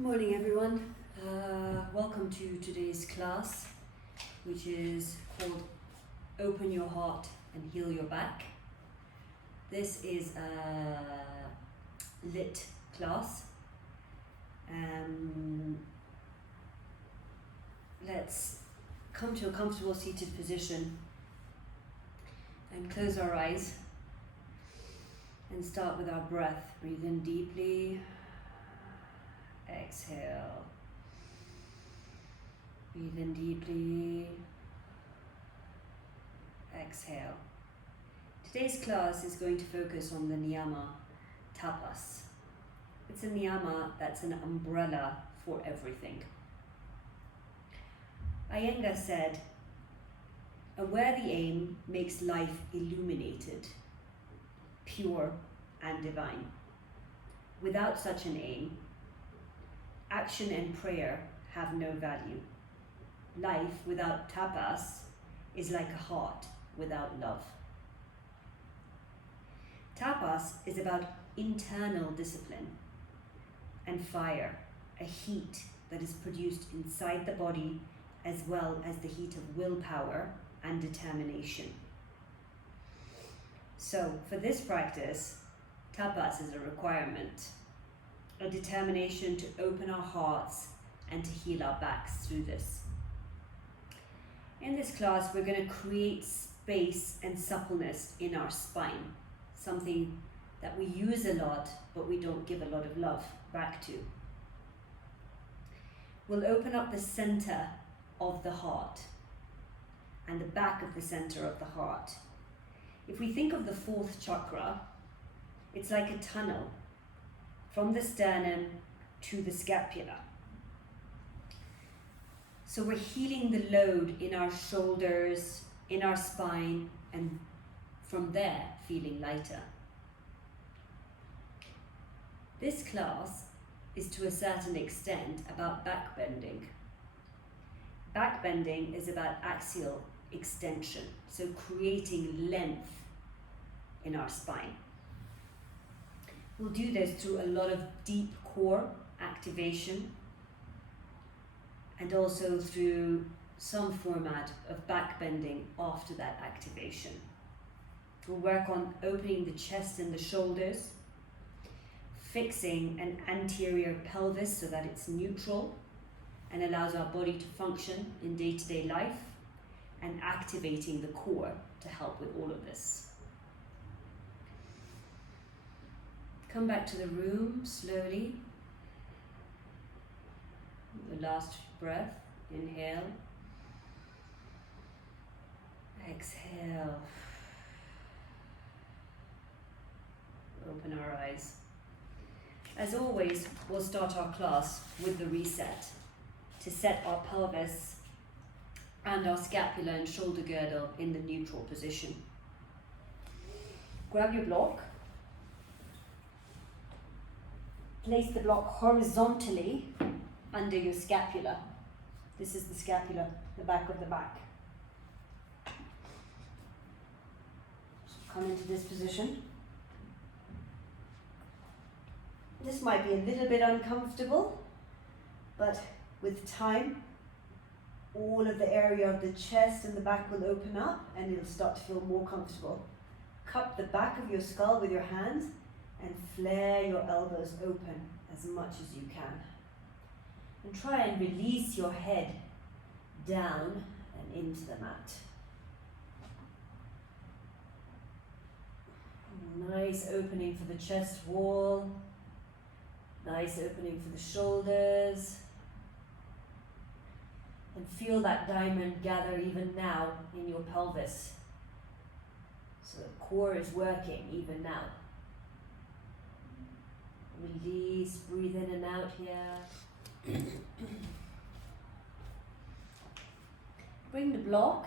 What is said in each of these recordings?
Good morning, everyone. Welcome to today's class, which is called Open Your Heart and Heal Your Back. This is a lit class. Let's come to a comfortable seated position and close our eyes and start with our breath. Breathe in deeply. Exhale. Breathe in deeply. Exhale. Today's class is going to focus on the niyama tapas. It's a niyama that's an umbrella for everything. Iyengar said, "A worthy aim makes life illuminated, pure and divine. Without such an aim, action and prayer have no value. Life without tapas is like a heart without love." Tapas is about internal discipline and fire, a heat that is produced inside the body as well as the heat of willpower and determination. So for this practice, tapas is a requirement, a determination to open our hearts and to heal our backs through this. In this class, we're going to create space and suppleness in our spine, something that we use a lot, but we don't give a lot of love back to. We'll open up the center of the heart and the back of the center of the heart. If we think of the fourth chakra, it's like a tunnel from the sternum to the scapula. So we're healing the load in our shoulders, in our spine, and from there feeling lighter. This class is to a certain extent about back bending. Back bending is about axial extension, so creating length in our spine. We'll do this through a lot of deep core activation and also through some format of back bending after that activation. We'll work on opening the chest and the shoulders, fixing an anterior pelvis so that it's neutral and allows our body to function in day-to-day life, and activating the core to help with all of this. Come back to the room slowly. The last breath, inhale. Exhale. Open our eyes. As always, we'll start our class with the reset to set our pelvis and our scapula and shoulder girdle in the neutral position. Grab your block. Place the block horizontally under your scapula. This is the scapula, the back of the back. So come into this position. This might be a little bit uncomfortable, but with time, all of the area of the chest and the back will open up and it'll start to feel more comfortable. Cup the back of your skull with your hands and flare your elbows open as much as you can. And try and release your head down and into the mat. Nice opening for the chest wall. Nice opening for the shoulders. And feel that diamond gather even now in your pelvis. So the core is working even now. Release, breathe in and out here. Bring the block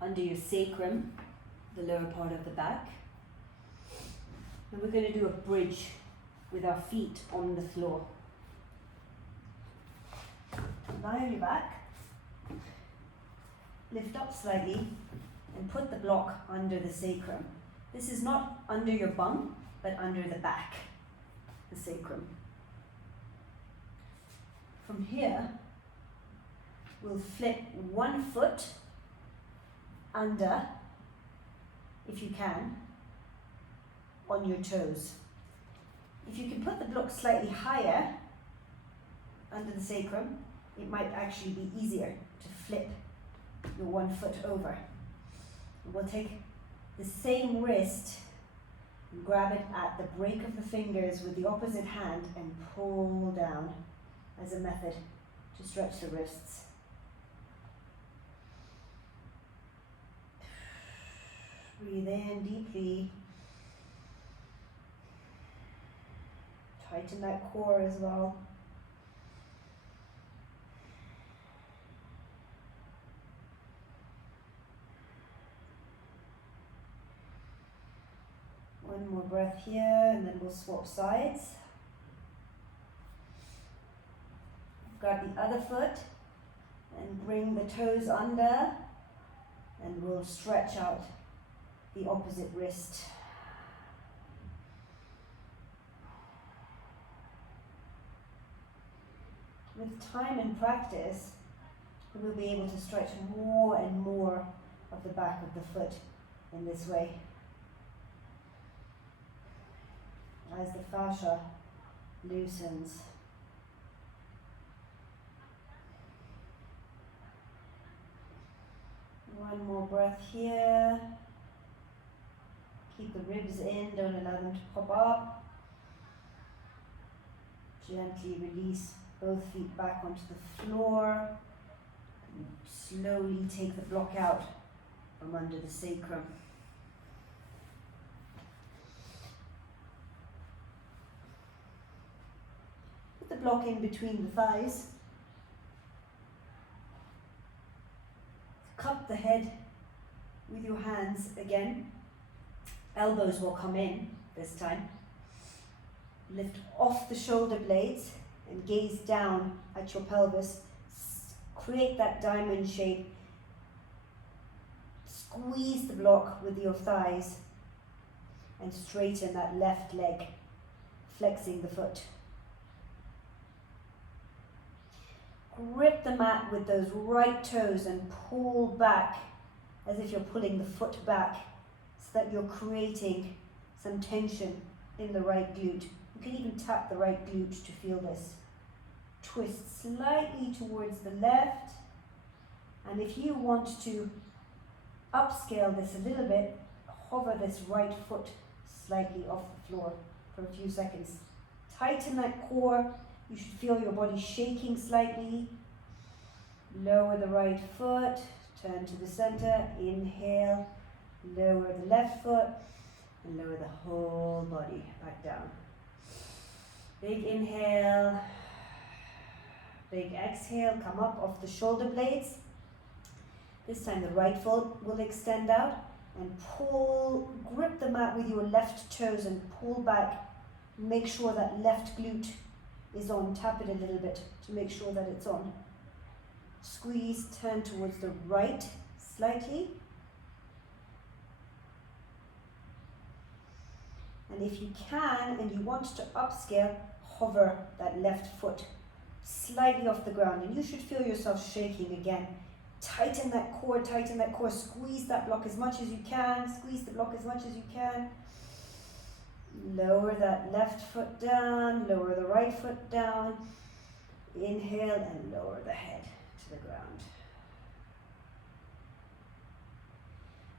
under your sacrum, the lower part of the back. And we're going to do a bridge with our feet on the floor. Lie on your back. Lift up slightly and put the block under the sacrum. This is not under your bum, but under the back, the sacrum. From here, we'll flip one foot under, if you can, on your toes. If you can put the block slightly higher under the sacrum, it might actually be easier to flip your one foot over. We'll take the same wrist and grab it at the break of the fingers with the opposite hand and pull down as a method to stretch the wrists. Breathe in deeply. Tighten that core as well. One more breath here, and then we'll swap sides. Grab the other foot and bring the toes under, and we'll stretch out the opposite wrist. With time and practice, we'll be able to stretch more and more of the back of the foot in this way, as the fascia loosens. One more breath here. Keep the ribs in, don't allow them to pop up. Gently release both feet back onto the floor. And slowly take the block out from under the sacrum. Put the block in between the thighs. Cup the head with your hands again. Elbows will come in this time. Lift off the shoulder blades and gaze down at your pelvis. Create that diamond shape. Squeeze the block with your thighs and straighten that left leg, flexing the foot. Grip the mat with those right toes and pull back as if you're pulling the foot back, so that you're creating some tension in the right glute. You can even tap the right glute to feel this. Twist slightly towards the left, and if you want to upscale this a little bit, hover this right foot slightly off the floor for a few seconds. Tighten that core. You should feel your body shaking slightly. Lower the right foot, turn to the center, inhale, lower the left foot, and lower the whole body back down. Big inhale, big exhale, come up off the shoulder blades. This time the right foot will extend out and pull, grip the mat with your left toes and pull back. Make sure that left glute is on. Tap it a little bit to make sure that it's on. Squeeze, turn towards the right slightly. And if you can and you want to upscale, hover that left foot slightly off the ground, and you should feel yourself shaking again. Tighten that core, squeeze that block as much as you can, squeeze the block as much as you can. Lower that left foot down, lower the right foot down. Inhale and lower the head to the ground.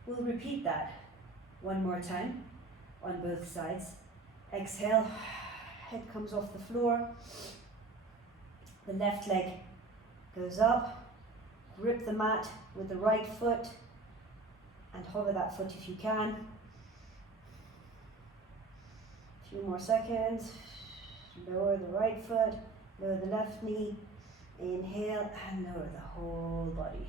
We'll repeat that one more time on both sides. Exhale, head comes off the floor. The left leg goes up. Grip the mat with the right foot and hover that foot if you can. A few more seconds. Lower the right foot, lower the left knee. Inhale and lower the whole body.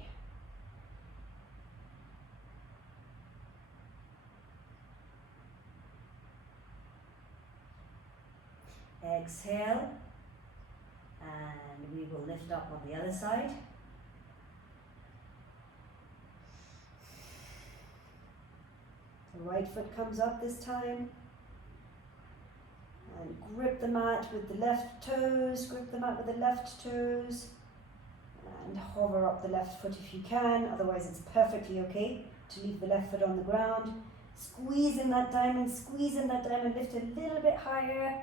Exhale, and we will lift up on the other side. The right foot comes up this time, And grip the mat with the left toes, grip the mat with the left toes. And hover up the left foot if you can, otherwise it's perfectly okay to leave the left foot on the ground. Squeeze in that diamond, lift a little bit higher.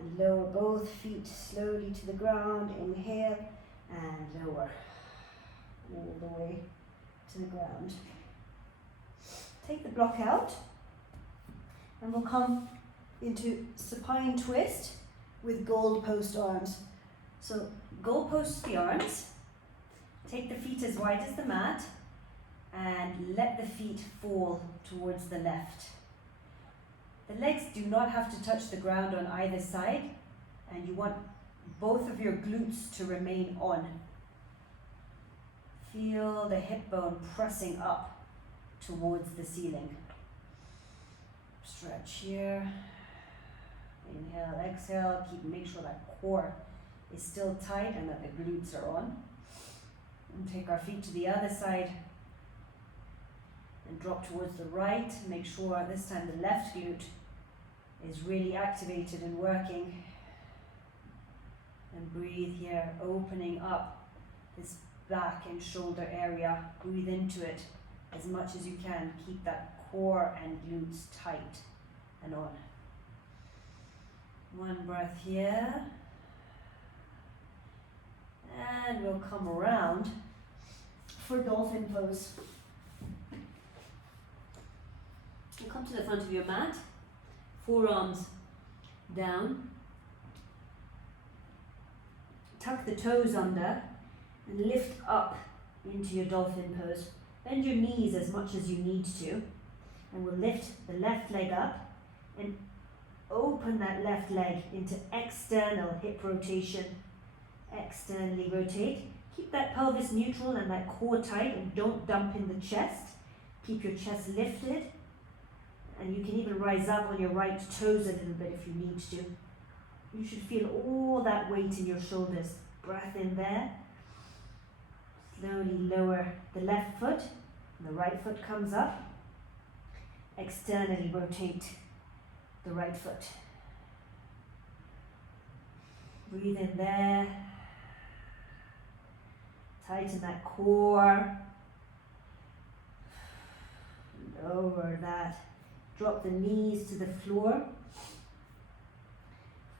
And lower both feet slowly to the ground. Inhale and lower all the way to the ground. Take the block out and we'll come into supine twist with gold post arms. So goal post the arms, take the feet as wide as the mat and let the feet fall towards the left. The legs do not have to touch the ground on either side, and you want both of your glutes to remain on. Feel the hip bone pressing up towards the ceiling. Stretch here. Inhale, exhale, make sure that core is still tight and that the glutes are on. And take our feet to the other side and drop towards the right. Make sure this time the left glute is really activated and working. And breathe here, opening up this back and shoulder area. Breathe into it as much as you can. Keep that core and glutes tight and on. One breath here. And we'll come around for dolphin pose. You'll come to the front of your mat, forearms down. Tuck the toes under and lift up into your dolphin pose. Bend your knees as much as you need to, and we'll lift the left leg up and open that left leg into external hip rotation. Externally rotate. Keep that pelvis neutral and that core tight, and don't dump in the chest. Keep your chest lifted, and you can even rise up on your right toes a little bit if you need to. You should feel all that weight in your shoulders. Breath in there. Slowly lower the left foot, and the right foot comes up. Externally rotate the right foot. Breathe in there. Tighten that core. Lower that. Drop the knees to the floor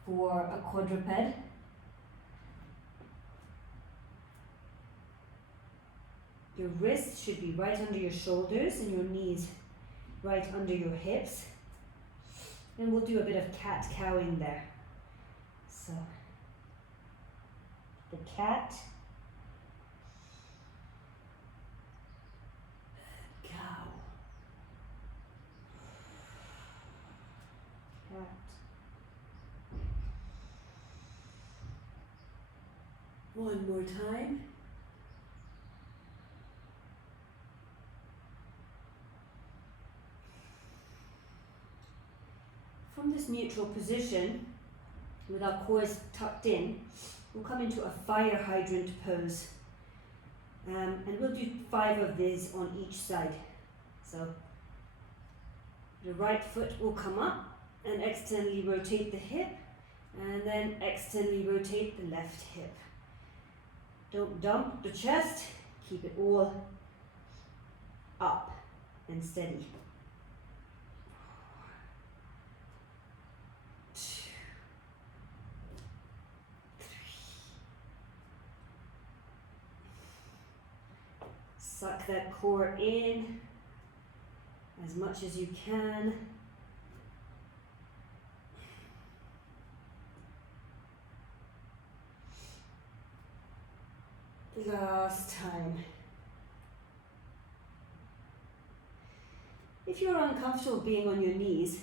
for a quadruped. Your wrists should be right under your shoulders and your knees right under your hips. And we'll do a bit of cat-cowing there. So, the cat, cow, cat, one more time. From this neutral position, with our cores tucked in, we'll come into a fire hydrant pose. And we'll do 5 of these on each side. So the right foot will come up and externally rotate the hip, and then externally rotate the left hip. Don't dump the chest, keep it all up and steady. 2, 3. Suck that core in as much as you can. Last time. If you're uncomfortable being on your knees,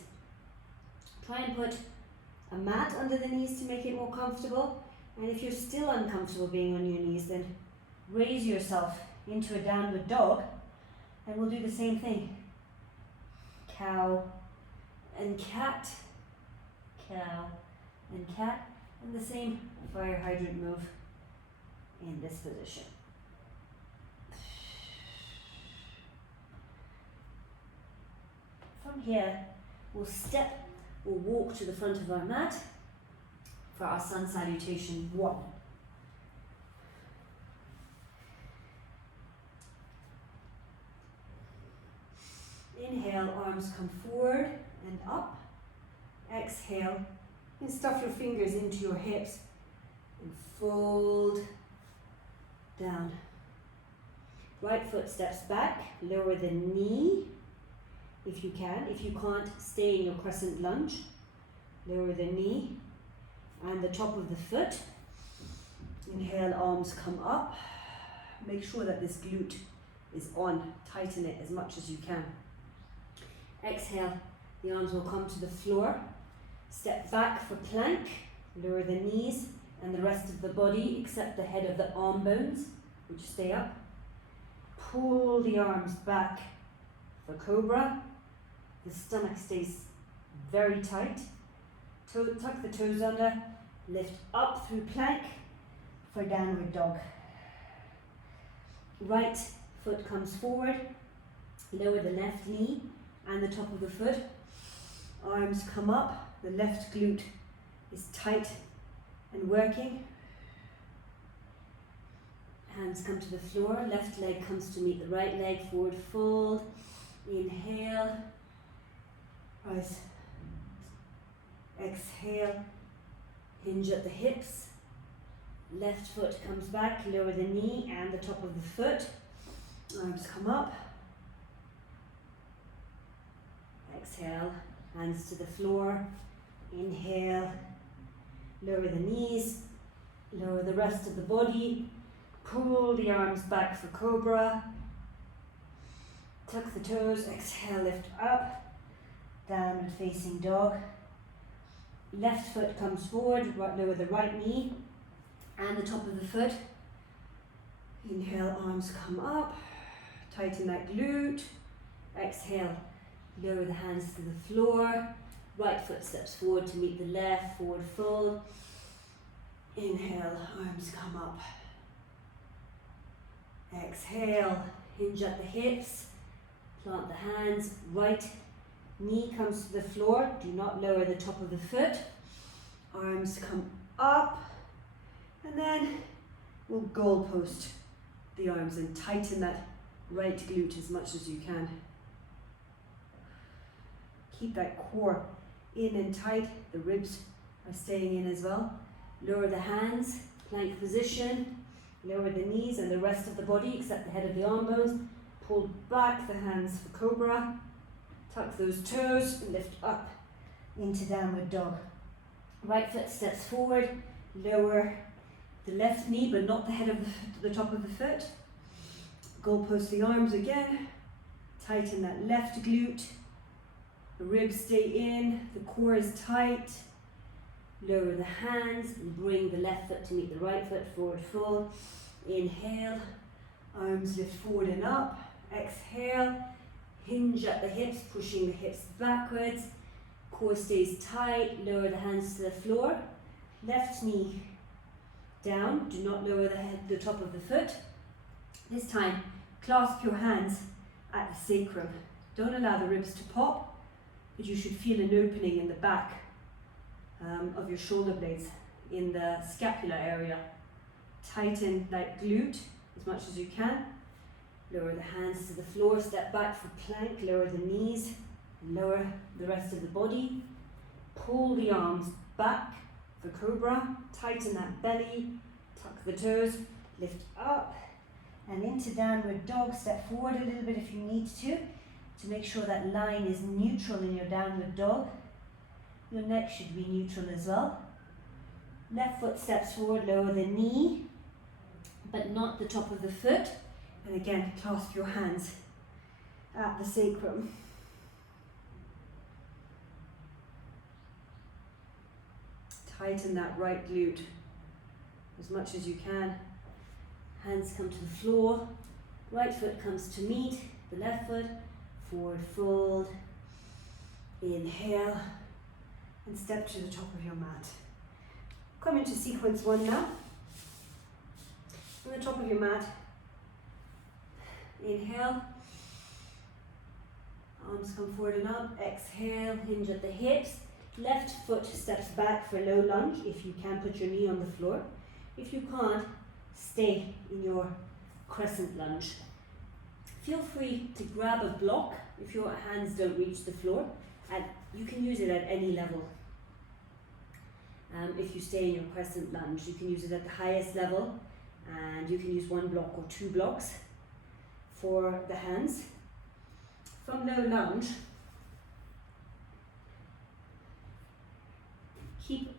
try and put a mat under the knees to make it more comfortable. And if you're still uncomfortable being on your knees, then raise yourself into a downward dog, and we'll do the same thing. Cow and cat, cow and cat, and the same fire hydrant move in this position. From here, we'll step we'll walk to the front of our mat for our sun salutation 1. Inhale, arms come forward and up. Exhale, and stuff your fingers into your hips and fold down. Right foot steps back, lower the knee if you can. If you can't, stay in your crescent lunge. Lower the knee and the top of the foot. Inhale, arms come up. Make sure that this glute is on. Tighten it as much as you can. Exhale, the arms will come to the floor. Step back for plank. Lower the knees and the rest of the body except the head of the arm bones, which stay up. Pull the arms back for cobra. The stomach stays very tight. Tuck the toes under. Lift up through plank for downward dog. Right foot comes forward. Lower the left knee and the top of the foot. Arms come up. The left glute is tight and working. Hands come to the floor. Left leg comes to meet the right leg. Forward fold. Inhale. Rise. Exhale. Hinge at the hips. Left foot comes back. Lower the knee and the top of the foot. Arms come up. Exhale. Hands to the floor. Inhale. Lower the knees. Lower the rest of the body. Pull the arms back for cobra. Tuck the toes. Exhale, lift up. Downward facing dog. Left foot comes forward. Lower the right knee and the top of the foot. Inhale, arms come up. Tighten that glute. Exhale, lower the hands to the floor. Right foot steps forward to meet the left. Forward fold. Inhale, arms come up. Exhale, hinge at the hips. Plant the hands. Right knee comes to the floor. Do not lower the top of the foot. Arms come up. And then we'll goalpost the arms and tighten that right glute as much as you can. Keep that core in and tight. The ribs are staying in as well. Lower the hands, plank position. Lower the knees and the rest of the body except the head of the arm bones. Pull back the hands for cobra. Tuck those toes and lift up into downward dog. Right foot steps forward. Lower the left knee but not the head of the top of the foot. Goalpost the arms again. Tighten that left glute. The ribs stay in. The core is tight. Lower the hands and bring the left foot to meet the right foot. Forward fold. Inhale. Arms lift forward and up. Exhale. Hinge at the hips, pushing the hips backwards. Core stays tight. Lower the hands to the floor. Left knee down. Do not lower the top of the foot. This time, clasp your hands at the sacrum. Don't allow the ribs to pop, but you should feel an opening in the back of your shoulder blades, in the scapular area. Tighten that glute as much as you can. Lower the hands to the floor, step back for plank, lower the knees, lower the rest of the body. Pull the arms back for cobra, tighten that belly, tuck the toes, lift up and into downward dog. Step forward a little bit if you need to make sure that line is neutral in your downward dog. Your neck should be neutral as well. Left foot steps forward, lower the knee, but not the top of the foot. And again, clasp your hands at the sacrum. Tighten that right glute as much as you can. Hands come to the floor. Right foot comes to meet the left foot. Forward fold. Inhale. And step to the top of your mat. Come into sequence 1 now. On the top of your mat, inhale, arms come forward and up, exhale, hinge at the hips, Left foot steps back for low lunge if you can put your knee on the floor. If you can't, stay in your crescent lunge. Feel free to grab a block if your hands don't reach the floor, and you can use it at any level. If you stay in your crescent lunge, you can use it at the highest level, and you can use 1 block or 2 blocks for the hands. From low lunge, keep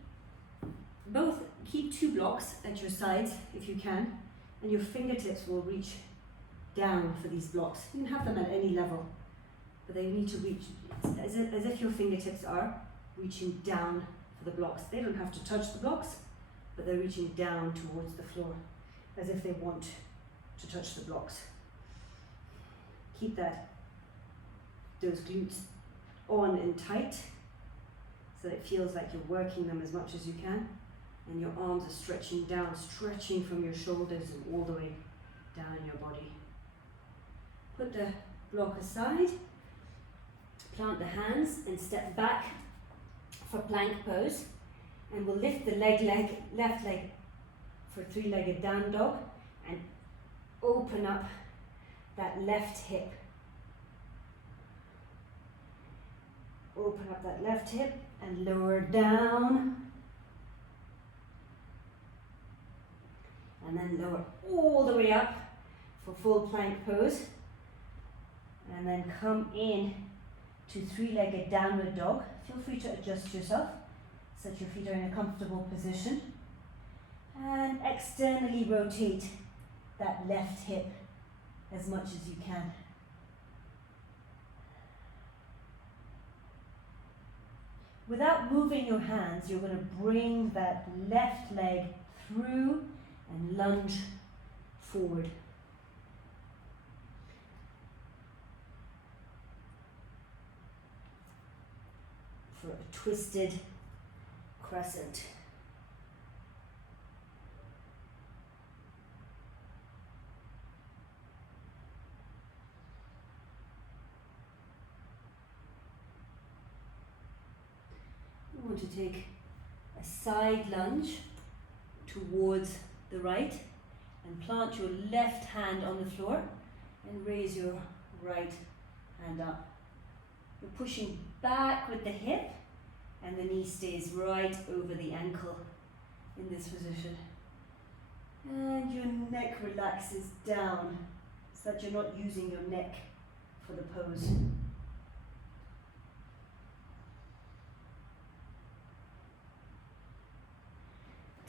2 blocks at your sides if you can, and your fingertips will reach down for these blocks. You can have them at any level, but they need to reach as if your fingertips are reaching down for the blocks. They don't have to touch the blocks, but they're reaching down towards the floor as if they want to touch the blocks. Keep those glutes on and tight so it feels like you're working them as much as you can, and your arms are stretching down, stretching from your shoulders and all the way down in your body. Put the block aside, plant the hands and step back for plank pose, and we'll lift the left leg for 3-legged down dog and open up that left hip. Open up that left hip and lower down, and then lower all the way up for full plank pose, and then come in to 3-legged downward dog. Feel free to adjust yourself so that your feet are in a comfortable position, and externally rotate that left hip as much as you can. Without moving your hands, you're going to bring that left leg through and lunge forward. For a twisted crescent. You want to take a side lunge towards the right and plant your left hand on the floor and raise your right hand up. You're pushing back with the hip, and the knee stays right over the ankle in this position. And your neck relaxes down so that you're not using your neck for the pose.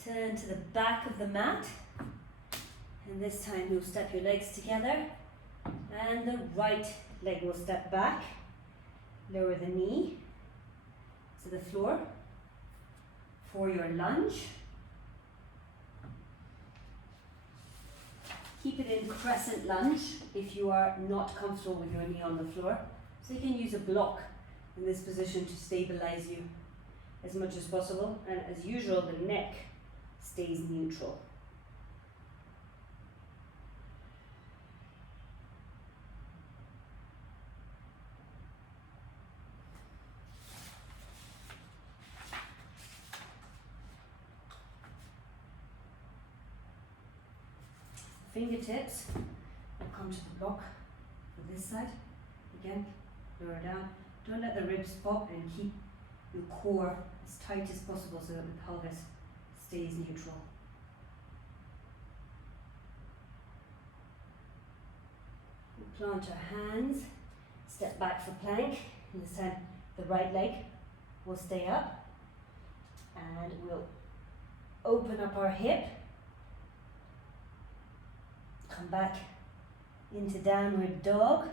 Turn to the back of the mat, and this time you'll step your legs together, and the right leg will step back. Lower the knee to the floor for your lunge. Keep it in crescent lunge if you are not comfortable with your knee on the floor. So you can use a block in this position to stabilize you as much as possible, and as usual the neck stays neutral. Fingertips will come to the block for this side. Again, lower down. Don't let the ribs pop, and keep your core as tight as possible so that the pelvis stays neutral. We'll plant our hands, step back for plank, and this time the right leg will stay up, and we'll open up our hip, come back into downward dog,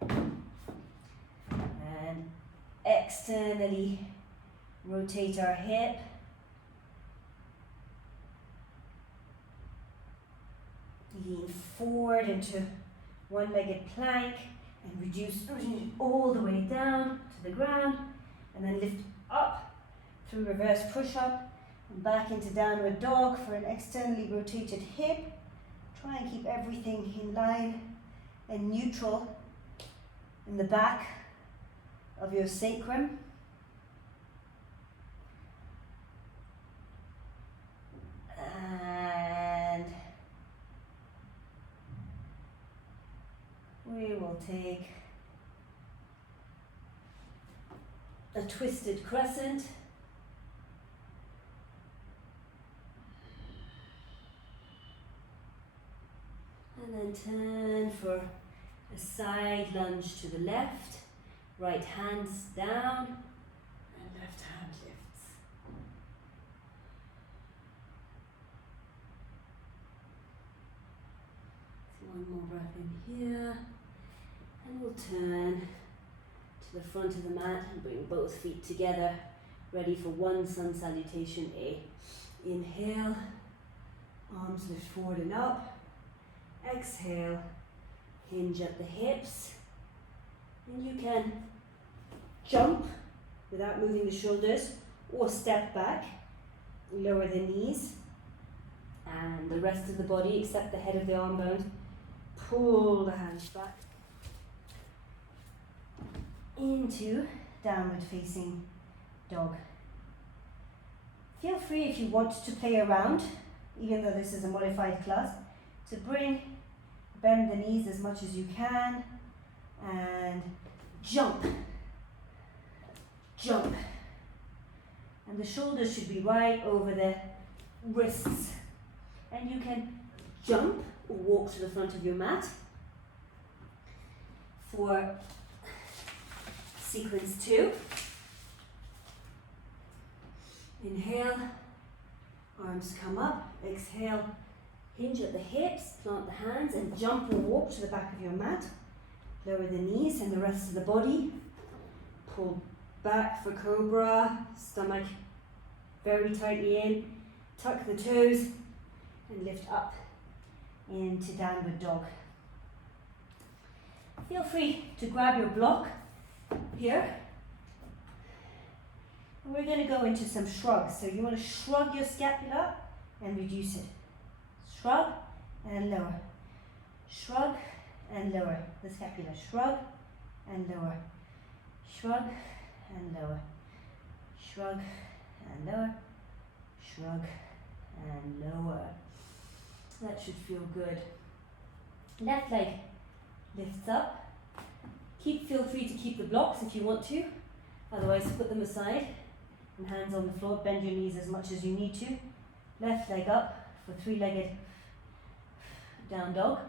and externally rotate our hip. Lean forward into one-legged plank and reduce all the way down to the ground, and then lift up through reverse push-up and back into downward dog for an externally rotated hip. Try and keep everything in line and neutral in the back of your sacrum. take a twisted crescent. And then turn for a side lunge to the left. Right hand's down and left hand lifts. So one more breath in here. And we'll turn to the front of the mat and bring both feet together, ready for one sun salutation A. Inhale, arms lift forward and up. Exhale, hinge at the hips. And you can jump without moving the shoulders or step back, lower the knees and the rest of the body except the head of the arm bones. Pull the hands back into downward facing dog. Feel free if you want to play around, even though this is a modified class, to bend the knees as much as you can and jump. And the shoulders should be right over the wrists. And you can jump or walk to the front of your mat for sequence 2. Inhale, arms come up, exhale, hinge at the hips, plant the hands and jump or walk to the back of your mat. Lower the knees and the rest of the body. Pull back for cobra, stomach very tightly in. Tuck the toes and lift up into downward dog. Feel free to grab your block here. And we're going to go into some shrugs. So you want to shrug your scapula and reduce it. Shrug and lower. Shrug and lower. The scapula. Shrug and lower. Shrug and lower. Shrug and lower. Shrug and lower. That should feel good. Left leg lifts up. Feel free to keep the blocks if you want to. Otherwise, put them aside. And hands on the floor. Bend your knees as much as you need to. Left leg up for three-legged down dog.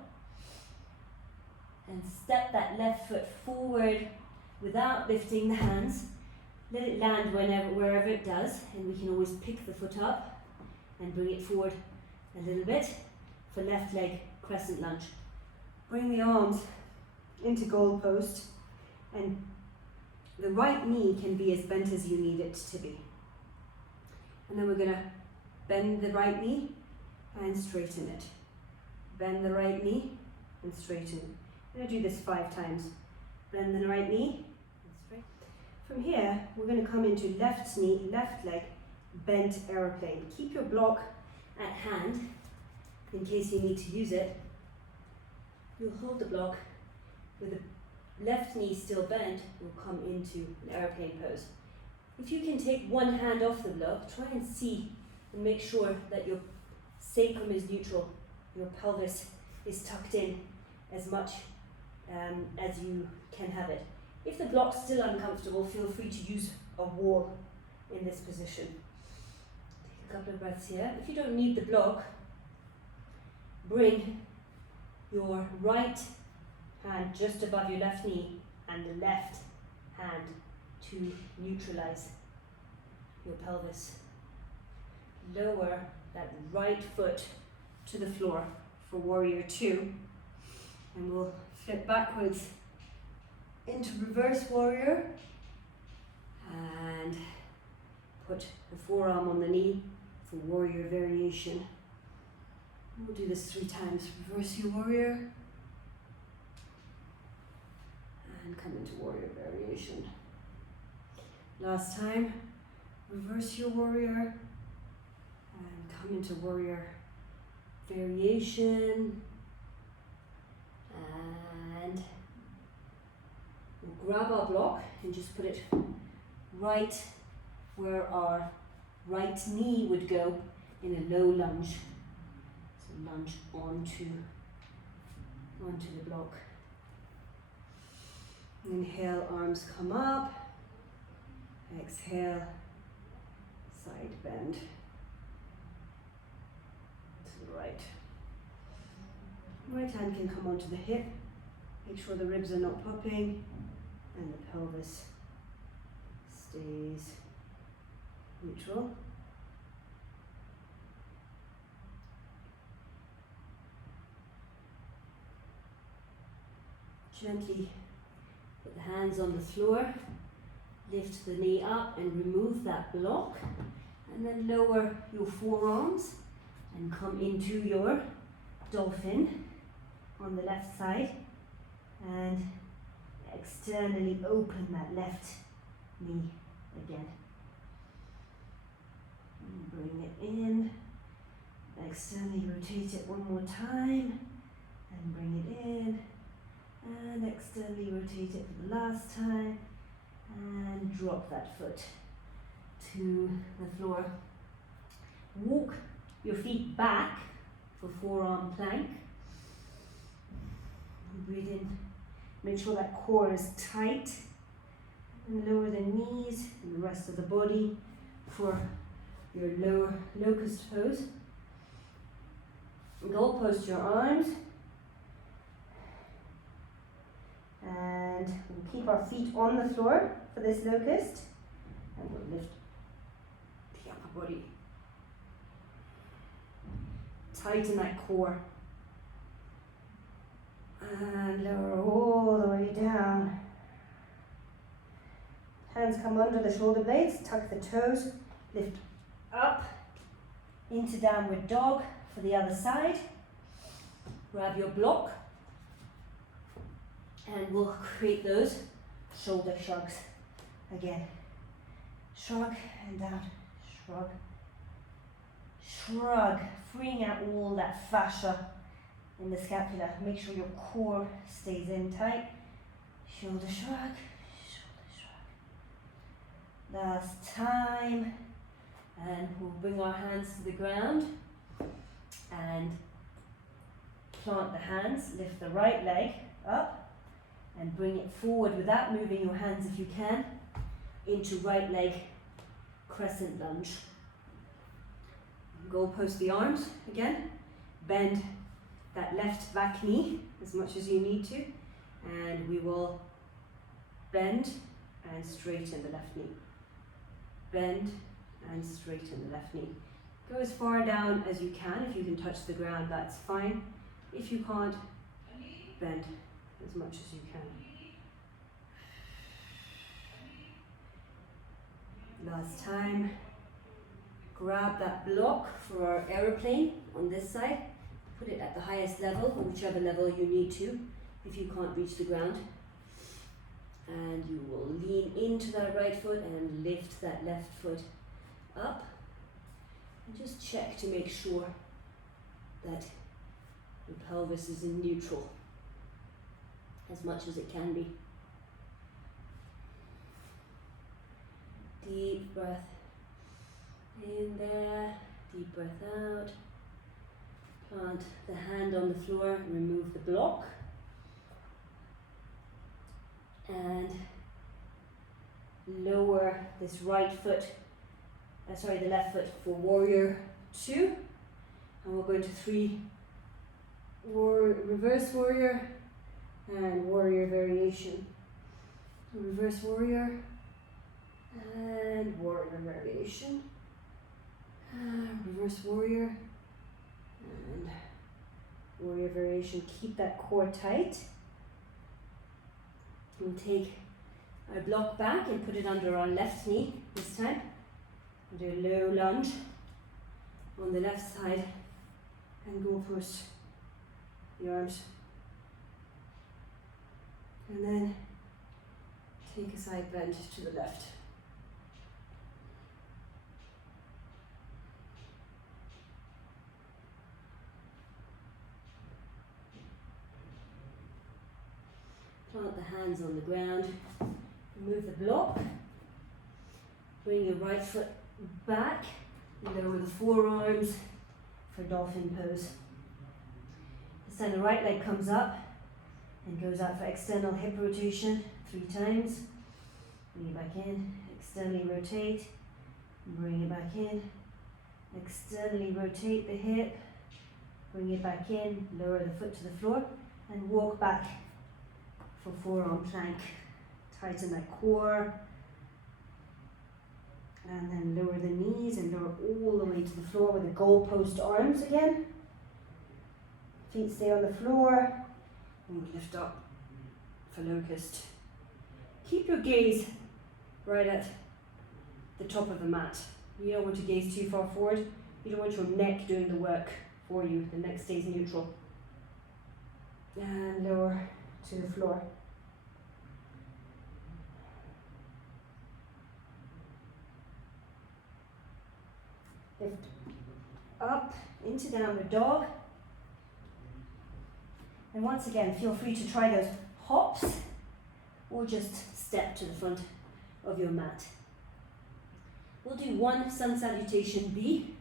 And step that left foot forward without lifting the hands. Let it land wherever it does, and we can always pick the foot up and bring it forward a little bit for left leg crescent lunge. Bring the arms into goal post, and the right knee can be as bent as you need it to be. And then we're going to bend the right knee and straighten it. Bend the right knee and straighten it. I'm going to do this 5 times. Bend the right knee and straighten. From here, we're going to come into left knee, left leg, bent aeroplane. Keep your block at hand in case you need to use it. You'll hold the block with the left knee still bent, we'll come into an airplane pose. If you can take one hand off the block, try and see and make sure that your sacrum is neutral, your pelvis is tucked in as much as you can have it. If the block's still uncomfortable, feel free to use a wall in this position. Take a couple of breaths here. If you don't need the block, bring your right hand just above your left knee and the left hand to neutralize your pelvis. Lower that right foot to the floor for warrior 2, and we'll flip backwards into reverse warrior and put the forearm on the knee for warrior variation. We'll do this 3 times. Reverse your warrior and come into warrior variation. Last time, reverse your warrior and come into warrior variation, and we'll grab our block and just put it right where our right knee would go in a low lunge. So lunge onto the block. Inhale, arms come up. Exhale, side bend to the right. Right hand can come onto the hip. Make sure the ribs are not popping and the pelvis stays neutral. Gently put the hands on the floor, lift the knee up and remove that block, and then lower your forearms and come into your dolphin on the left side, and externally open that left knee again. And bring it in, externally rotate it one more time, and bring it in, and externally rotate it for the last time, and drop that foot to the floor. Walk your feet back for forearm plank. And breathe in. Make sure that core is tight. And lower the knees and the rest of the body for your lower locust pose. Goal post your arms. And we'll keep our feet on the floor for this locust. And we'll lift the upper body. Tighten that core. And lower all the way down. Hands come under the shoulder blades, tuck the toes, lift up into downward dog for the other side. Grab your block. And we'll create those shoulder shrugs again. Shrug and down, shrug, shrug, freeing out all that fascia in the scapula. Make sure your core stays in tight. Shoulder shrug, shoulder shrug. Last time. And we'll bring our hands to the ground and plant the hands. Lift the right leg up and bring it forward without moving your hands if you can, into right leg crescent lunge. Goal post the arms again. Bend that left back knee as much as you need to, and we will bend and straighten the left knee. Bend and straighten the left knee. Go as far down as you can. If you can touch the ground, that's fine. If you can't, bend as much as you can. Last time. Grab that block for our aeroplane on this side. Put it at the highest level, or whichever level you need to, if you can't reach the ground. And you will lean into that right foot and lift that left foot up. And just check to make sure that your pelvis is in neutral as much as it can be. Deep breath in there, deep breath out. Plant the hand on the floor and remove the block. And lower this right foot, the left foot for warrior 2. And we'll go into 3 reverse warrior and warrior variation. Reverse warrior and warrior variation. Reverse warrior and warrior variation. Keep that core tight. We'll take our block back and put it under our left knee this time. We'll do a low lunge on the left side and go post the arms. And then take a side bend to the left. Plant the hands on the ground, remove the block, bring your right foot back, lower the forearms for dolphin pose. This time the right leg comes up and goes out for external hip rotation 3 times. Bring it back in, externally rotate, bring it back in, externally rotate the hip, bring it back in, lower the foot to the floor, and walk back for forearm plank. Tighten that core, and then lower the knees and lower all the way to the floor with the goalpost arms again. Feet stay on the floor, and we lift up for locust. Keep your gaze right at the top of the mat. You don't want to gaze too far forward. You don't want your neck doing the work for you. The neck stays neutral. And lower to the floor. Lift up into downward dog. And once again, feel free to try those hops or just step to the front of your mat. We'll do one sun salutation B.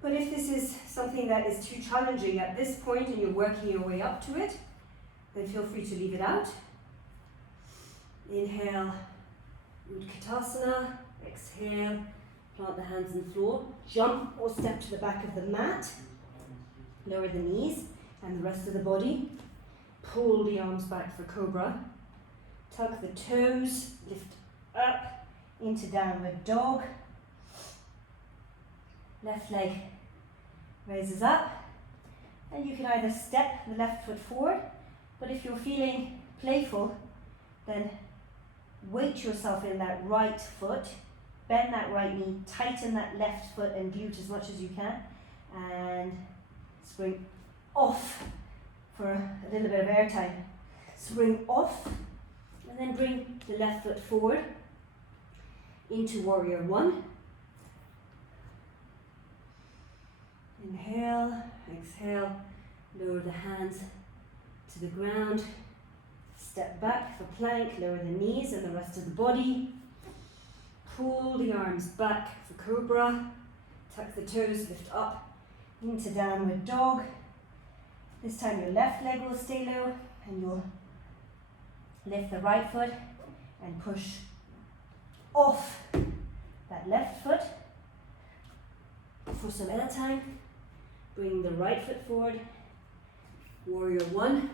But if this is something that is too challenging at this point and you're working your way up to it, then feel free to leave it out. Inhale, Utkatasana. Exhale, plant the hands on the floor. Jump or step to the back of the mat. Lower the knees and the rest of the body. Pull the arms back for Cobra. Tuck the toes, lift up into downward dog. Left leg raises up, and you can either step the left foot forward, but if you're feeling playful, then weight yourself in that right foot, bend that right knee, tighten that left foot and glute as much as you can, and spring off for a little bit of air time. Spring off, and then bring the left foot forward into warrior one. Inhale, exhale, lower the hands to the ground, step back for plank, lower the knees and the rest of the body, pull the arms back for Cobra, tuck the toes, lift up into downward dog. This time your left leg will stay low and you'll lift the right foot and push off that left foot. For some air time, bring the right foot forward, warrior one.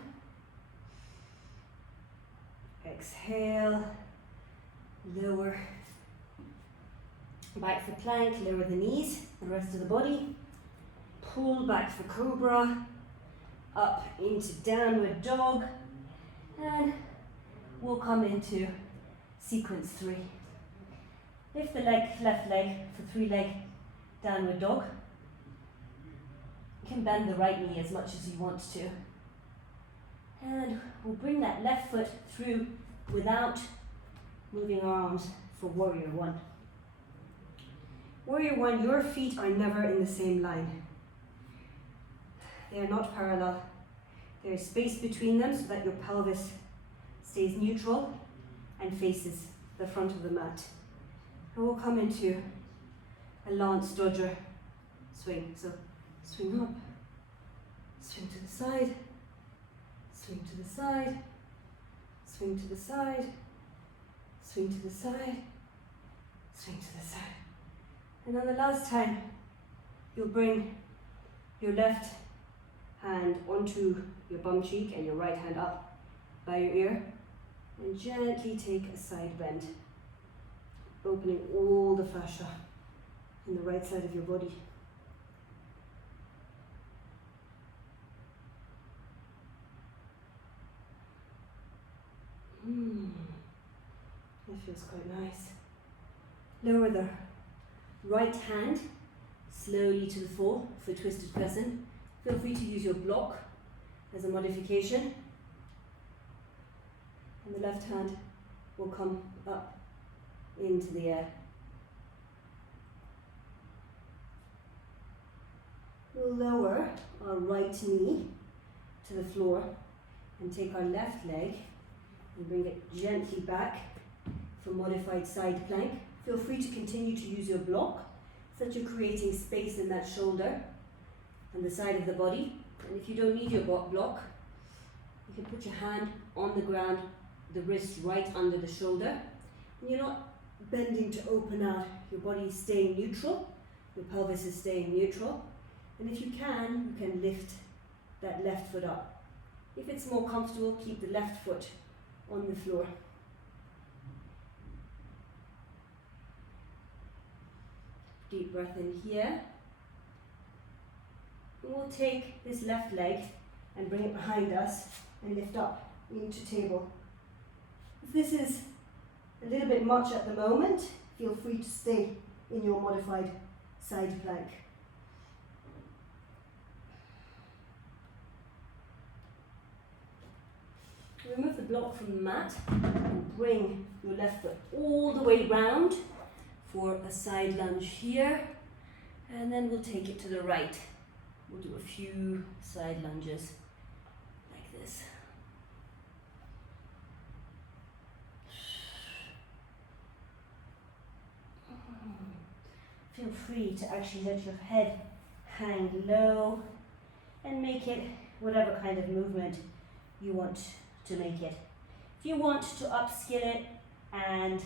Exhale, lower back for plank, lower the knees, the rest of the body. Pull back for Cobra, up into downward dog, and we'll come into sequence 3. Lift the left leg for 3-leg downward dog. You can bend the right knee as much as you want to. And we'll bring that left foot through without moving our arms for warrior one. Warrior one, your feet are never in the same line. They are not parallel. There is space between them so that your pelvis stays neutral and faces the front of the mat. And we'll come into a lance dodger swing. So swing up, swing to the side, swing to the side, swing to the side, swing to the side, swing to the side. And on the last time, you'll bring your left hand onto your bum cheek and your right hand up by your ear and gently take a side bend, opening all the fascia in the right side of your body. That feels quite nice. Lower the right hand slowly to the floor for twisted crescent. Feel free to use your block as a modification. And the left hand will come up into the air. We'll lower our right knee to the floor and take our left leg and bring it gently back for modified side plank. Feel free to continue to use your block so that you're creating space in that shoulder and the side of the body. And if you don't need your block, You can put your hand on the ground, the wrist right under the shoulder. And you're not bending to open out. Your body is staying neutral. Your pelvis is staying neutral. And if you can lift that left foot up. If it's more comfortable, keep the left foot on the floor. Deep breath in here. And we'll take this left leg and bring it behind us and lift up into table. If this is a little bit much at the moment, feel free to stay in your modified side plank. Remove the block from the mat and bring your left foot all the way round for a side lunge here, and then we'll take it to the right. We'll do a few side lunges like this. Feel free to actually let your head hang low and make it whatever kind of movement you want to make it. If you want to upskill it and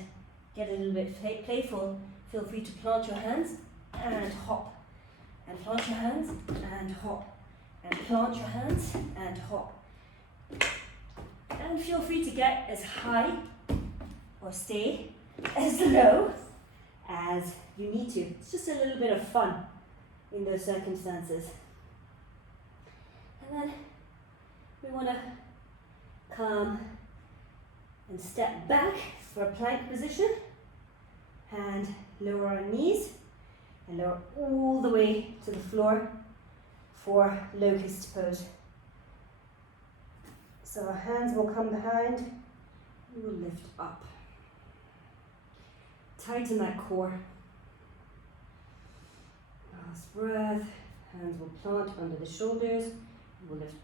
get a little bit playful, feel free to plant your hands and hop, and plant your hands and hop, and plant your hands and hop. And feel free to get as high or stay as low as you need to. It's just a little bit of fun in those circumstances. And then we want to come and step back for a plank position, and lower our knees and lower all the way to the floor for locust pose. So our hands will come behind, and we'll lift up. Tighten that core. Last breath, hands will plant under the shoulders, we'll lift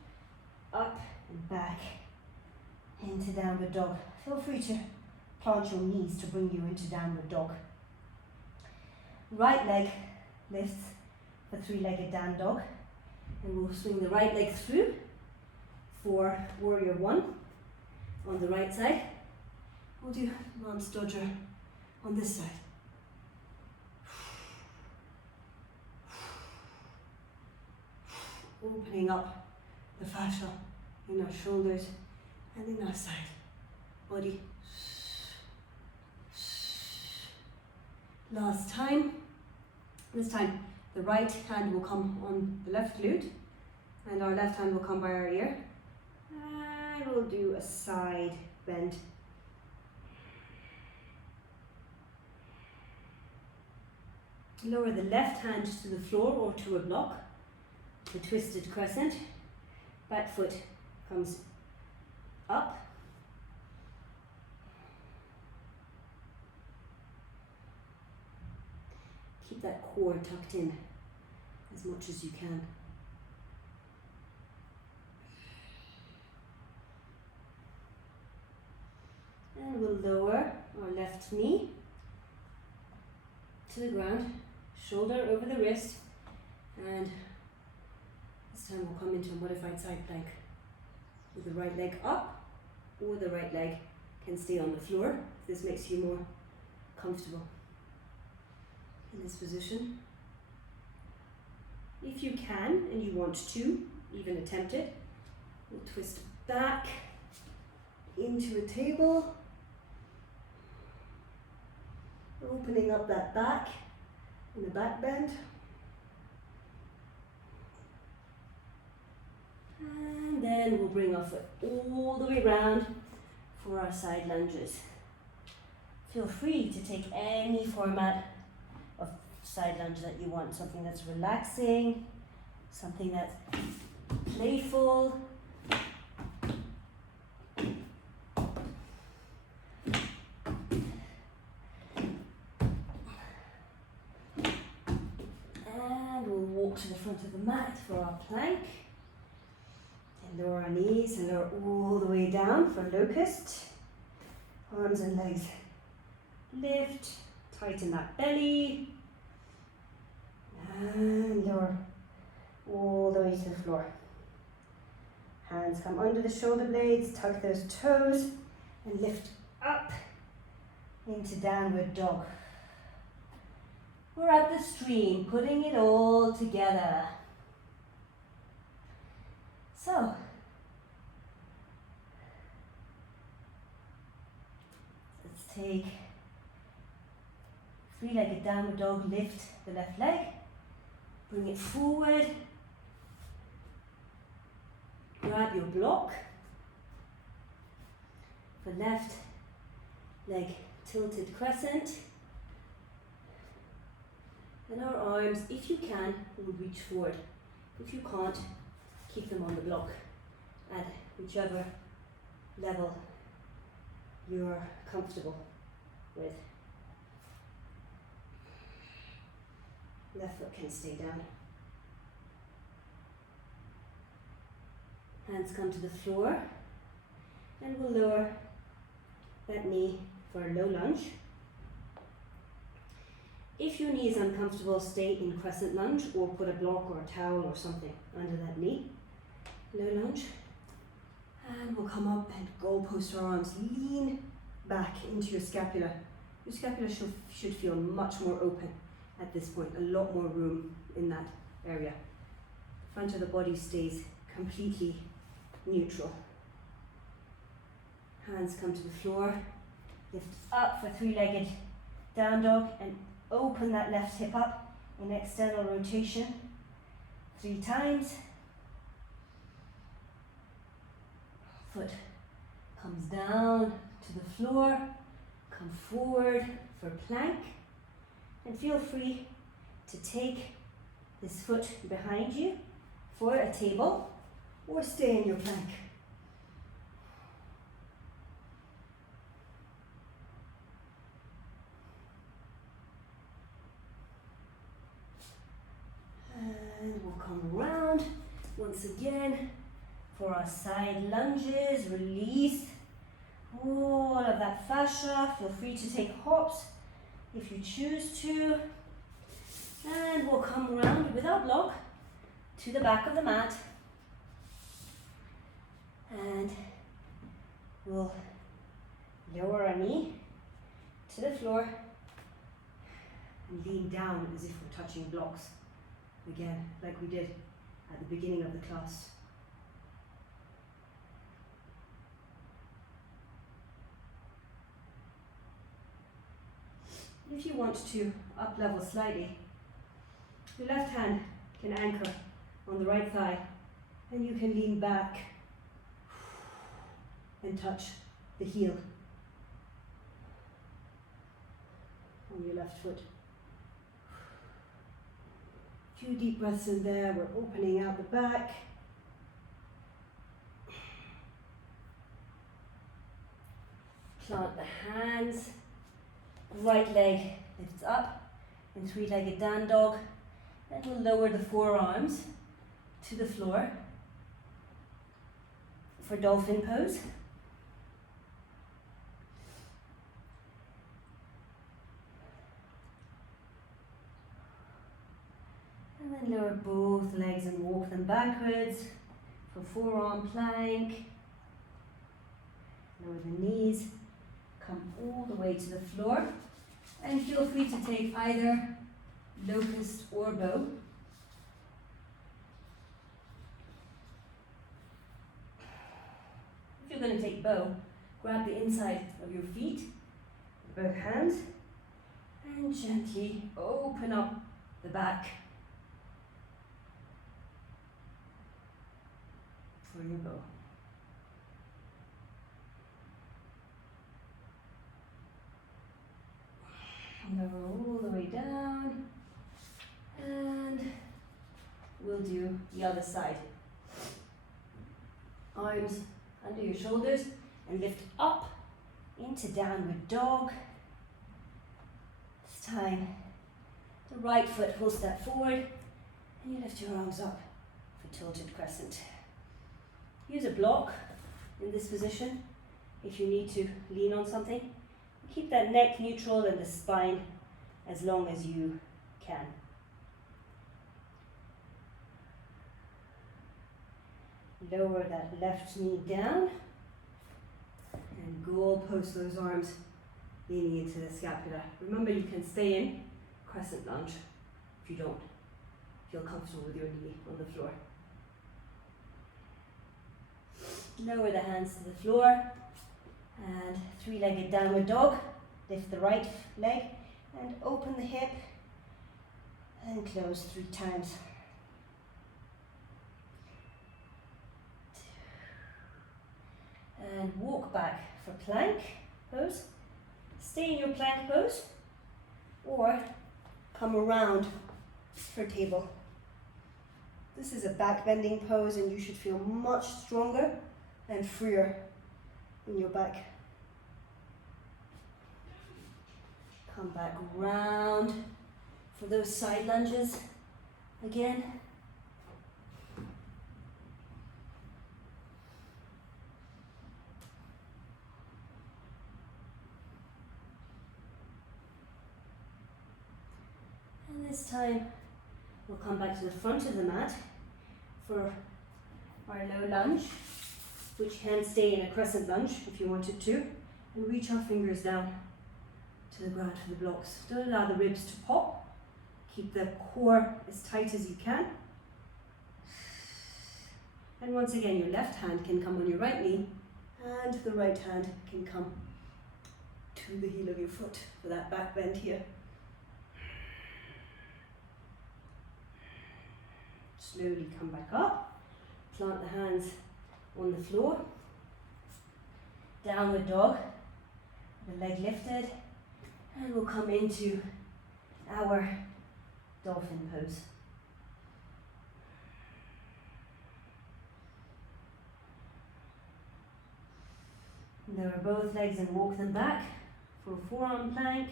up and back into downward dog. Feel free to plant your knees to bring you into downward dog. Right leg lifts for three-legged down dog, and we'll swing the right leg through for warrior one on the right side. We'll do lance dodger on this side. Opening up the fascia in our shoulders and in our side body. Last time. This time the right hand will come on the left glute and our left hand will come by our ear. And we'll do a side bend. Lower the left hand to the floor or to a block, the twisted crescent. Back foot comes up. Keep that core tucked in as much as you can. And we'll lower our left knee to the ground, shoulder over the wrist, and this time we'll come into a modified side plank with the right leg up, or the right leg can stay on the floor if this makes you more comfortable in this position. If you can and you want to even attempt it, we'll twist back into a table, opening up that back in the back bend. And then we'll bring our foot all the way round for our side lunges. Feel free to take any format of side lunge that you want, something that's relaxing, something that's playful. And we'll walk to the front of the mat for our plank. And lower our knees and lower all the way down for locust. Arms and legs lift, tighten that belly, and lower all the way to the floor. Hands come under the shoulder blades, tug those toes and lift up into downward dog. We're at the stream, putting it all together. So, let's take three-legged downward dog, lift the left leg, bring it forward, grab your block for left leg tilted crescent, and our arms, if you can, will reach forward. If you can't, keep them on the block at whichever level you're comfortable with. Left foot can stay down. Hands come to the floor, and we'll lower that knee for a low lunge. If your knee is uncomfortable, stay in crescent lunge or put a block or a towel or something under that knee. Low lunge. And we'll come up and goalpost our arms. Lean back into your scapula. Your scapula should feel much more open at this point, a lot more room in that area. Front of the body stays completely neutral. Hands come to the floor, lift up for three-legged down dog and open that left hip up in external rotation 3 times. Foot comes down to the floor, come forward for plank, and feel free to take this foot behind you for a table or stay in your plank. And we'll come around once again for our side lunges. Release all of that fascia. Feel free to take hops if you choose to. And we'll come around with our block to the back of the mat. And we'll lower our knee to the floor and lean down as if we're touching blocks. Again, like we did at the beginning of the class. If you want to up level slightly, your left hand can anchor on the right thigh and you can lean back and touch the heel on your left foot. Few deep breaths in there, we're opening out the back. Plant the hands, right leg lifts up in three-legged down dog, and we'll lower the forearms to the floor for dolphin pose. And then lower both legs and walk them backwards for forearm plank. Lower the knees, come all the way to the floor, and feel free to take either locust or bow. If you're going to take bow, grab the inside of your feet with both hands and gently open up the back for your bow. Lower all the way down, and we'll do the other side. Arms under your shoulders and lift up into downward dog. This time the right foot will step forward and you lift your arms up for tilted crescent. Use a block in this position if you need to lean on something. Keep that neck neutral and the spine as long as you can. lower that left knee down and goal post those arms leaning into the scapula. Remember, you can stay in crescent lunge if you don't feel comfortable with your knee on the floor. Lower the hands to the floor and three-legged downward dog. Lift the right leg and open the hip and close 3 times. And walk back for plank pose. Stay in your plank pose or come around for table. This is a back bending pose and you should feel much stronger and freer in your back. Come back round for those side lunges again. And this time we'll come back to the front of the mat for our low lunge, which can stay in a crescent lunge if you wanted to, and reach our fingers down to the ground for the blocks. Don't allow the ribs to pop. Keep the core as tight as you can. And once again, your left hand can come on your right knee and the right hand can come to the heel of your foot for that back bend here. Slowly come back up, plant the hands on the floor, downward dog, the leg lifted, and we'll come into our dolphin pose. Lower both legs and walk them back for a forearm plank,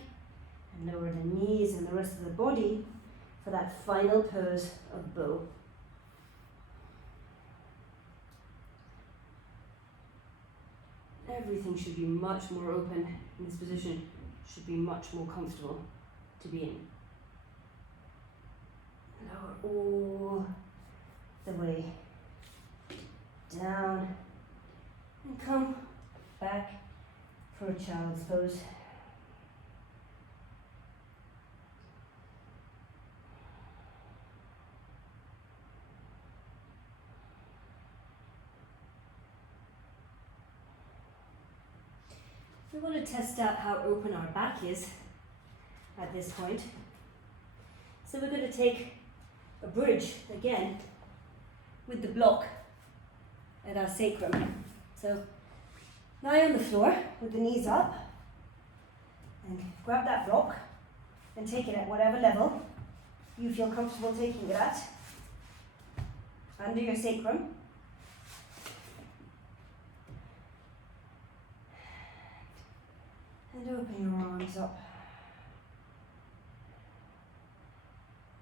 and lower the knees and the rest of the body for that final pose of bow. Everything should be much more open in this position, should be much more comfortable to be in. Lower all the way down and come back for a child's pose. We want to test out how open our back is at this point. So we're going to take a bridge again with the block at our sacrum. So lie on the floor with the knees up and grab that block and take it at whatever level you feel comfortable taking it at, under your sacrum. And open your arms up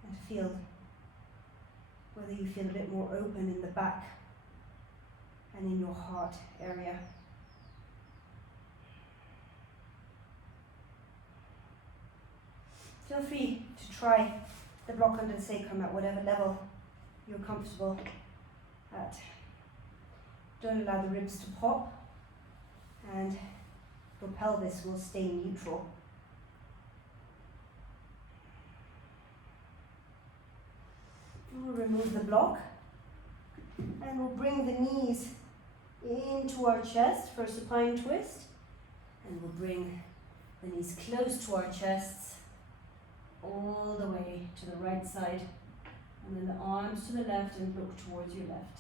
and feel whether you feel a bit more open in the back and in your heart area. Feel free to try the block under the sacrum at whatever level you're comfortable at. Don't allow the ribs to pop, and your pelvis will stay neutral. We'll remove the block and we'll bring the knees into our chest for a supine twist, and we'll bring the knees close to our chests all the way to the right side, and then the arms to the left and look towards your left.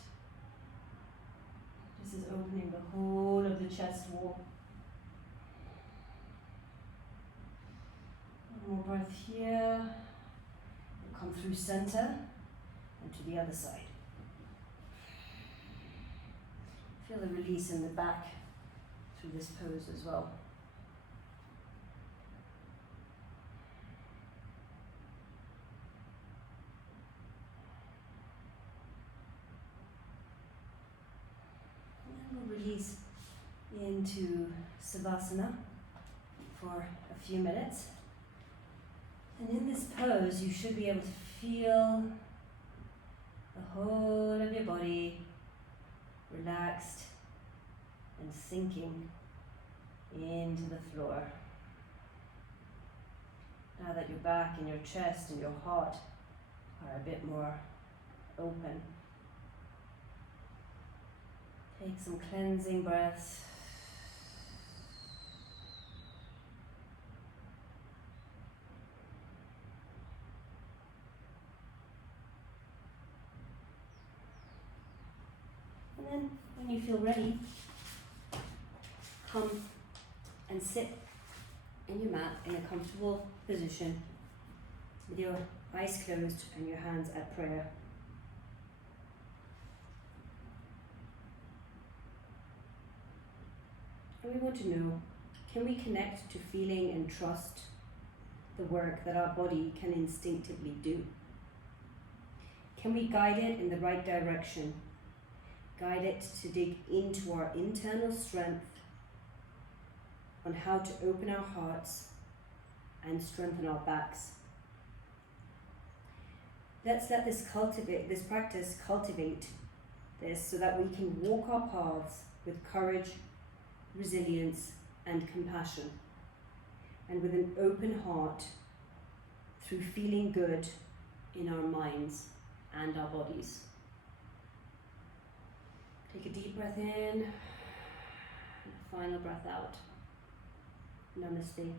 This is opening the whole of the chest wall. One more breath here. We'll come through center and to the other side. Feel the release in the back through this pose as well. And we'll release into Savasana for a few minutes. And in this pose, you should be able to feel the whole of your body relaxed and sinking into the floor. Now that your back and your chest and your heart are a bit more open, take some cleansing breaths. And then when you feel ready, come and sit in your mat in a comfortable position with your eyes closed and your hands at prayer. And we want to know, can we connect to feeling and trust the work that our body can instinctively do? Can we guide it in the right direction? Guide it to dig into our internal strength on how to open our hearts and strengthen our backs. Let's let this practice cultivate this so that we can walk our paths with courage, resilience, and compassion, and with an open heart through feeling good in our minds and our bodies. Take a deep breath in, and a final breath out. Namaste.